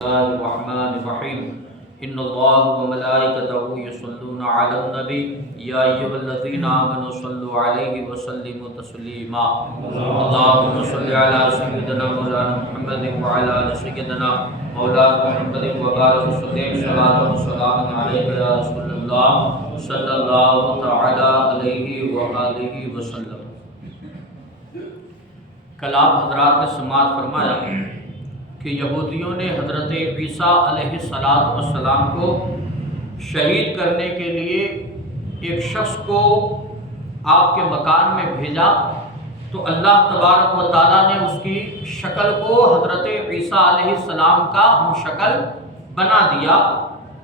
الله الرحمن الرحيم إن الله وملائكته يصلون على النبي يا أيها الذين آمنوا صلوا عليه وسلموا تسليما اللهم صل على سيدنا مولانا محمد وعلى آل سيدنا مولانا محمد وبارك وسلم صلاة وسلام عليك يا رسول الله صلى الله تعالى عليه وآله وسلم۔ کل آپ حضرات نے سماعت فرمایا کہ یہودیوں نے حضرت عیسیٰ علیہ السلام کو شہید کرنے کے لیے ایک شخص کو آپ کے مکان میں بھیجا، تو اللہ تبارک و تعالیٰ نے اس کی شکل کو حضرت عیسیٰ علیہ السلام کا ہم شکل بنا دیا،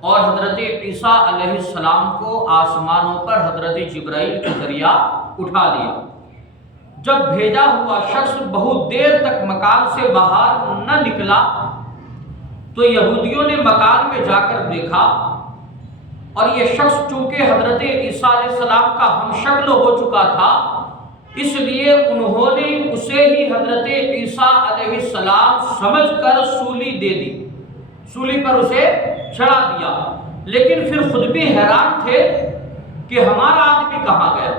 اور حضرت عیسیٰ علیہ السلام کو آسمانوں پر حضرت جبرائیل کے ذریعہ اٹھا دیا۔ جب بھیجا ہوا شخص بہت دیر تک مکان سے باہر نہ نکلا تو یہودیوں نے مکان میں جا کر دیکھا، اور یہ شخص چونکہ حضرت عیسیٰ علیہ السلام کا ہم شکل ہو چکا تھا، اس لیے انہوں نے اسے ہی حضرت عیسیٰ علیہ السلام سمجھ کر سولی دے دی، سولی پر اسے چڑھا دیا۔ لیکن پھر خود بھی حیران تھے کہ ہمارا آدمی کہاں گیا؟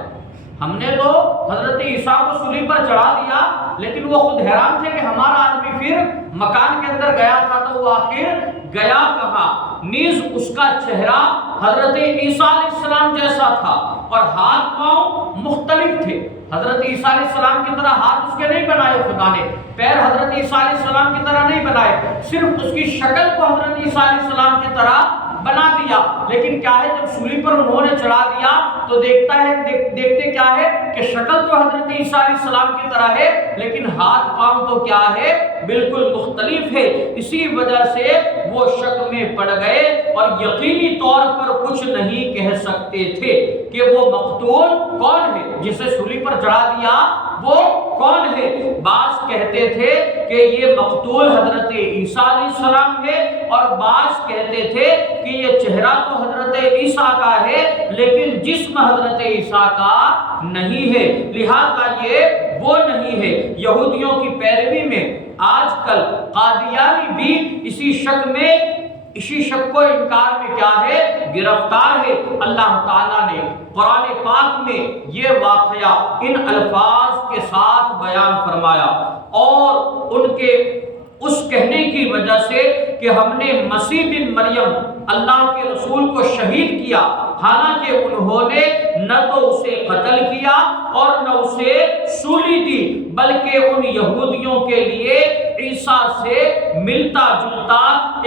ہم نے تو حضرت عیسیٰ کو سولی پر چڑھا دیا، لیکن وہ خود حیران تھے کہ ہمارا آدمی پھر مکان کے اندر گیا تھا تو وہ آخر گیا کہاں؟ نیز اس کا چہرہ حضرت عیسیٰ علیہ السلام جیسا تھا، اور ہاتھ پاؤں مختلف تھے۔ حضرت عیسیٰ علیہ السلام کی طرح ہاتھ اس کے نہیں بنائے خدا نے، پیر حضرت عیسیٰ علیہ السلام کی طرح نہیں بنائے، صرف اس کی شکل کو حضرت عیسیٰ علیہ السلام کی طرح بنا دیا۔ لیکن کیا ہے، جب سولی پر انہوں نے چڑھا دیا تو دیکھتے کیا ہے کہ شکل تو حضرت عیسیٰ علیہ السلام کی طرح ہے، لیکن ہاتھ پاؤں تو کیا ہے، بالکل مختلف ہے۔ اسی وجہ سے وہ شک میں پڑ گئے اور یقینی طور پر کچھ نہیں کہہ سکتے تھے کہ وہ مقتول کون ہے، جسے سولی پر چڑھا دیا وہ کون ہے۔ بعض کہتے تھے کہ یہ مقتول حضرت عیسیٰ علیہ السلام ہے، اور بعض کہتے تھے کہ یہ چہرہ تو حضرت عیسیٰ کا ہے لیکن جسم حضرت عیسیٰ کا نہیں ہے، لہذا یہ وہ نہیں ہے۔ یہودیوں کی پیروی میں آج کل قادیانی بھی اسی شک کو انکار میں کیا ہے، گرفتار ہے۔ اللہ تعالیٰ نے قرآن پاک میں یہ واقعہ ان الفاظ کے ساتھ بیان فرمایا، اور ان کے اس کہنے کی وجہ سے کہ ہم نے مسیح بن مریم اللہ کے رسول کو شہید کیا، حالانکہ انہوں نے نہ تو اسے قتل کیا اور نہ اسے سولی دی، بلکہ ان یہودیوں کے لیے عیسیٰ سے ملتا جلتا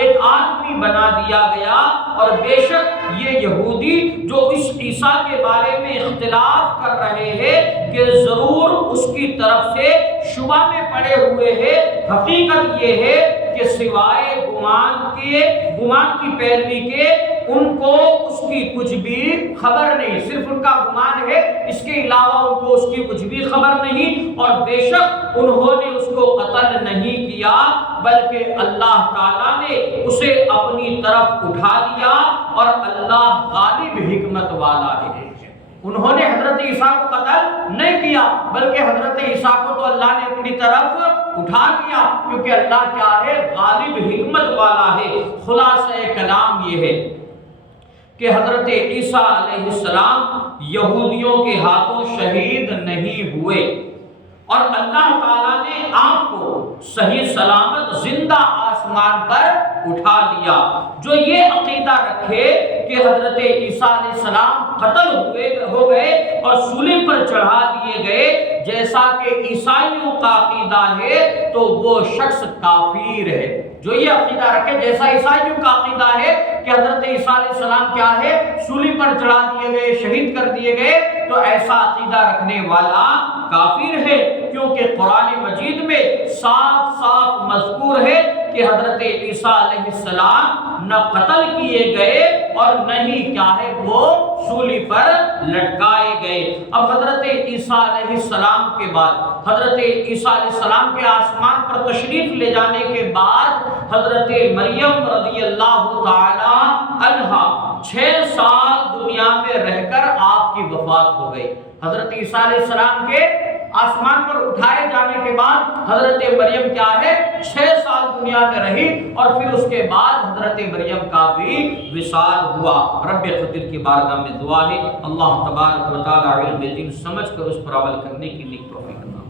ایک آدمی بنا دیا گیا۔ اور بے شک یہ یہودی جو اس عیسیٰ کے بارے میں اختلاف کر رہے ہیں کہ ضرور اس کی طرف سے شبہ میں پڑے ہوئے ہیں، حقیقت یہ ہے کہ سوائے گمان کی پیروی کے ان کو اس کی کچھ بھی خبر نہیں، صرف ان کا گمان ہے، اس کے علاوہ ان کو اس کی کچھ بھی خبر نہیں۔ اور بے شک انہوں نے اس کو قتل نہیں کیا، بلکہ اللہ تعالیٰ نے اسے اپنی طرف اٹھا لیا، اور اللہ غالب حکمت والا ہے۔ انہوں نے حضرت عیسیٰ کو قتل نہیں کیا، بلکہ حضرت عیسیٰ کو تو اللہ نے اپنی طرف اٹھا لیا، کیونکہ اللہ کیا ہے، غالب حکمت والا ہے۔ خلاصہ کلام یہ ہے کہ حضرت عیسیٰ علیہ السلام یہودیوں کے ہاتھوں شہید نہیں ہوئے، اور اللہ تعالیٰ نے آپ کو صحیح سلامت زندہ آسمان پر اٹھا لیا۔ جو یہ عقیدہ رکھے کہ حضرت عیسیٰ علیہ السلام قتل ہو گئے اور سولی پر چڑھا دیے گئے جیسا کہ عیسائیوں کا عقیدہ ہے، تو وہ شخص کافر ہے۔ جو یہ عقیدہ رکھے جیسا عیسائیوں کا عقیدہ ہے کہ حضرت عیسیٰ علیہ السلام کیا ہے، سولی پر چڑھا دیے گئے، شہید کر دیے گئے، تو ایسا عقیدہ رکھنے والا کافر ہے، کیونکہ قرآن مجید میں صاف صاف مذکور ہے کہ حضرت عیسیٰ علیہ السلام نہ قتل کیے گئے اور نہ ہی کیا ہے وہ سولی پر لٹکائے گئے۔ اب حضرت عیسیٰ علیہ السلام کے بعد، حضرت عیسیٰ علیہ السلام کے آسمان پر تشریف لے جانے کے بعد حضرت مریم رضی اللہ تعالی عنہا 6 سال دنیا میں رہ کر آپ کی وفات ہو گئی۔ حضرت عیسیٰ علیہ السلام کے آسمان پر اٹھائے جانے کے بعد حضرت مریم کیا ہے 6 سال دنیا میں رہی اور پھر اس کے بعد حضرت مریم کا بھی وصال ہوا۔ رب قدیر کی بارگاہ میں دعا ہے اللہ تبارک و تعالی علم دین سمجھ کر اس پر عمل کرنے کی نیک توفیق عطا